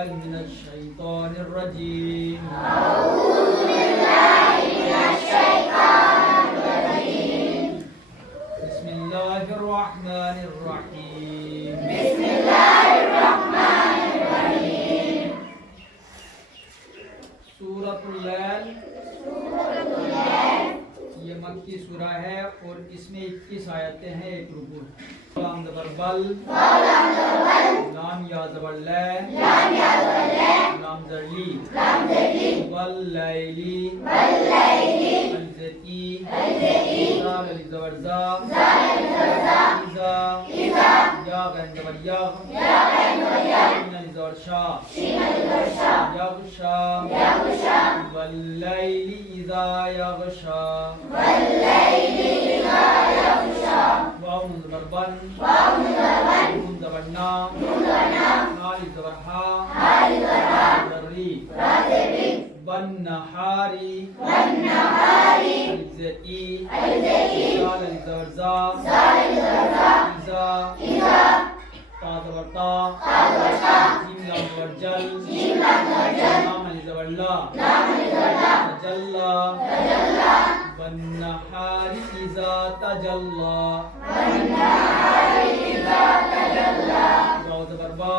بالله من الشيطان الرجيم. أعوذ بالله من الشيطان الرجيم. بسم الله الرحمن الرحيم. بسم الله الرحمن الرحيم. सूरत اللیل ये मक्की सूरा है और इसमें 21 आयतें हैं, एक रुकू। लाम ज़बर बल, लाम या ज़बर लै, लाम ज़रली, वल लैली, अलज़ती, ज़ाल अली ज़बर ज़ा, इज़ा, या गैन ज़बर या, शीन अली ज़बर शा, यग़शा, वल लैली इज़ा यग़शा, वाव नून ज़बर बन, नून ज़बर ना, हाली ज़बर हा, ज़र्री, बन नहारी, अलज़ती, ज़ाल अली ज़बर ज़ा, इज़ा, ता ज़बर ता, जीम लाम ज़बर जल, लाम अली ज़बर ला, तजल्ला, والنهار إذا تجلى، واو ज़बर बा,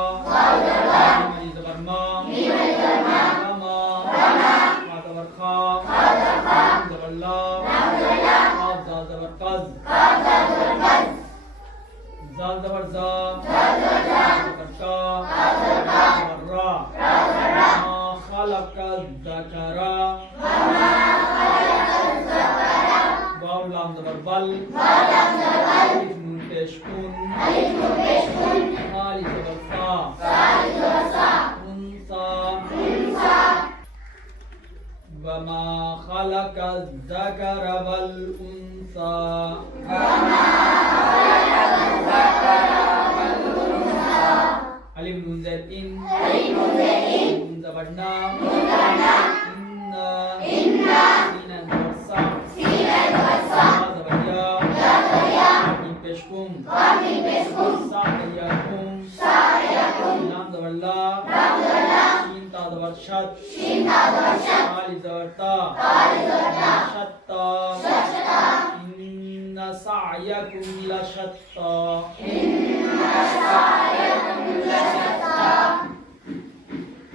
मीम अली ज़बर मा, रमा, खा ज़बर खा, लाम ज़बर ला, काफ ज़ा ज़बर कज़, ज़ाल ज़बर ज़ा, ज़बर का, ज़बर रा, मा खलक़ ज़करा, वाव लाम ज़बर बल, अलिफ नून पेश कुन, हाली ज़बर सा, उन्सा, वमा खलक़ ज़कर वल उन्सा, अलिफ नून ज़ेर इन, नून ज़बर ना, इन्ना, सीन ज़बर सा, सा ज़बर या, मीम पेश कुम, सा या कुम, लाम ज़बर ला, शीन ता ज़बर शत, हाली ज़बर ता, शत्ता, इन्ना सअयकुम लशत्ता,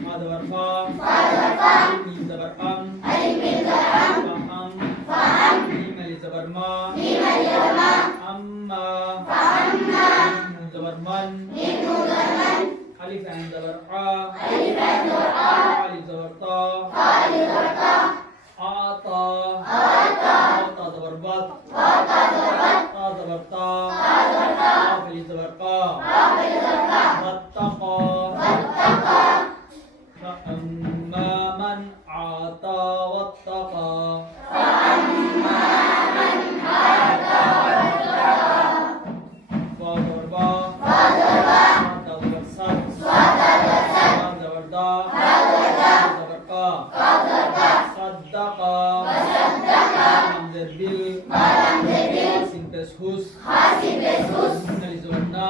मा ज़बर फा, मीम ज़बर अम, मीम अली ज़बर मा, अम्मा, नून ज़बर मन, अलिफ ऐन ज़बर आ, हाली ज़बर ता, आता, ता ज़बर बत, ता ज़बर ता, काफ अली ज़बर का, बत्तक़ा, فأما من أعطى واتقى، واو ज़बर बा, ता ज़बर सद, लाम ज़बर दा, ज़बर का, सद्दक़ा, लाम ज़ेर बिल, सीन पेश हुस, नून अली ज़बर ना,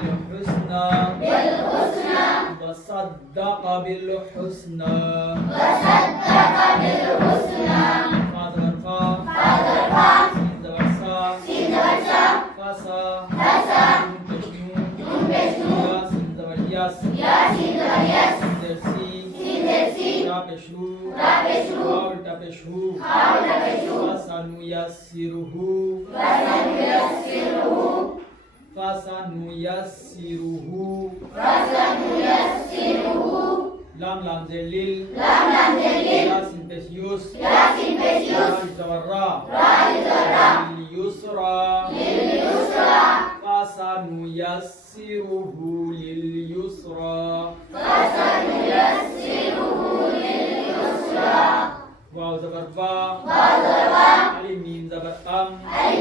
बिलहुस्ना, وصدق بالحسنى، فا ज़बर फा, सीन ज़बर सा, फसा, नून पेश नून, या सीन ज़बर यस, सीन ज़ेर सी, या पेश रू, वाव टा पेश हू, फसनुयस्सिरुहु, लाम लाम ज़ेर लिल, या सीन पेश युस, हाली ज़बर रा, लिलयुस्रा, फसनुयस्सिरुहु लिलयुस्रा, वाव ज़बर बा, अलिफ मीम ज़बर अम,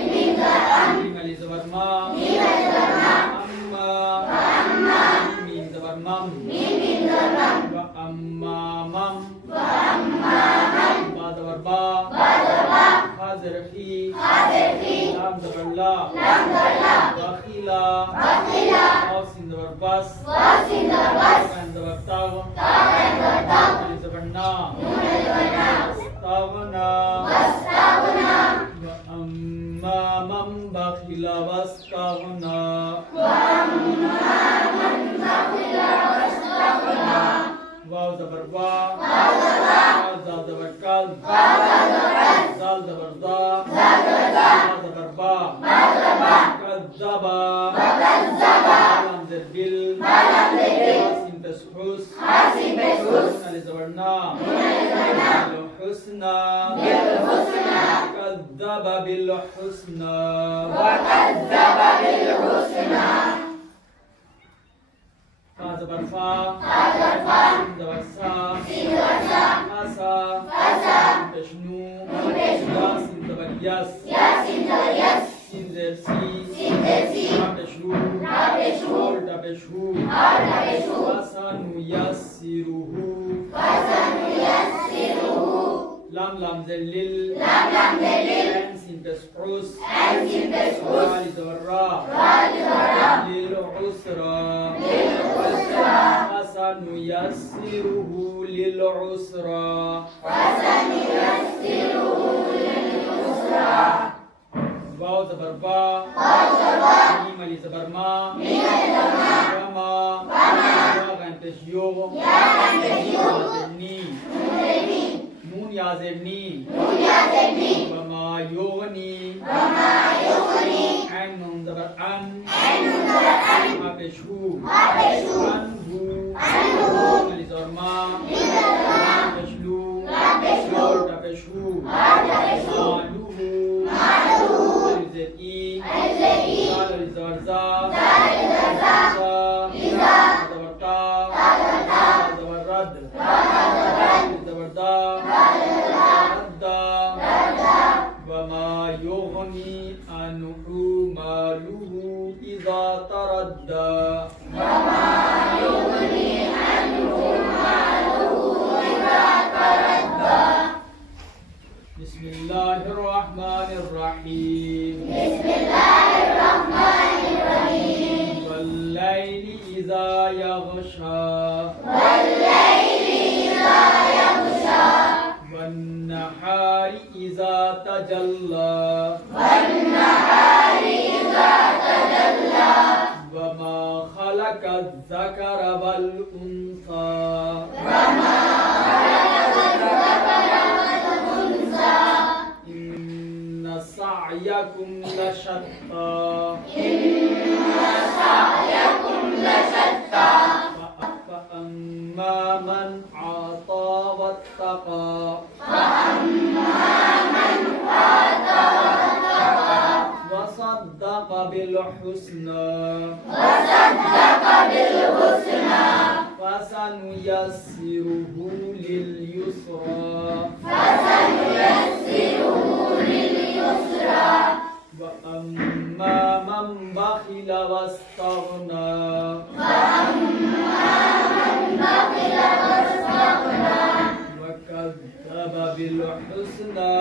मीम अली ज़बर मा, अम्मा, मीम ज़बर मम, व अम्मा मम, बा ज़बर बा, हा ज़ेर खी, लाम ज़बर ला, बखीला, वाव सीन ज़बर बस, وأما من بخل واستغنى واو زبر وا زال زبر كال زال زبر ضا زال زبر با كذب لام زر بل حاسم بسحوس نون زبرنا بالحسنى كذب بالحسنى فا زبر فا سين زبر سا فاسا تشنو يا سين زبر يس سين زر سي تشو تبشو فسنيسره لام زلل سين تسعوس زبر را للعسرى فسنيسره للعسرى واو زبر با ميم الف زبر ما وما يا غين تشيو نون يا زرني وما يغني عين نون زبر ان ما بشو عنه الف زبر ما تشلو تبشو وما يغني عنه ماله إذا تردى بسم الله الرحمن الرحيم والليل إذا يغشى والنهار إذا تجلى وما خلق الذكر والأنثى إن سعيكم لشتى فأما من أعطى واتقى وصدق بالحسنى فسنيسره لليسرى وأما من بخل واستغنى وكذب بالحسنى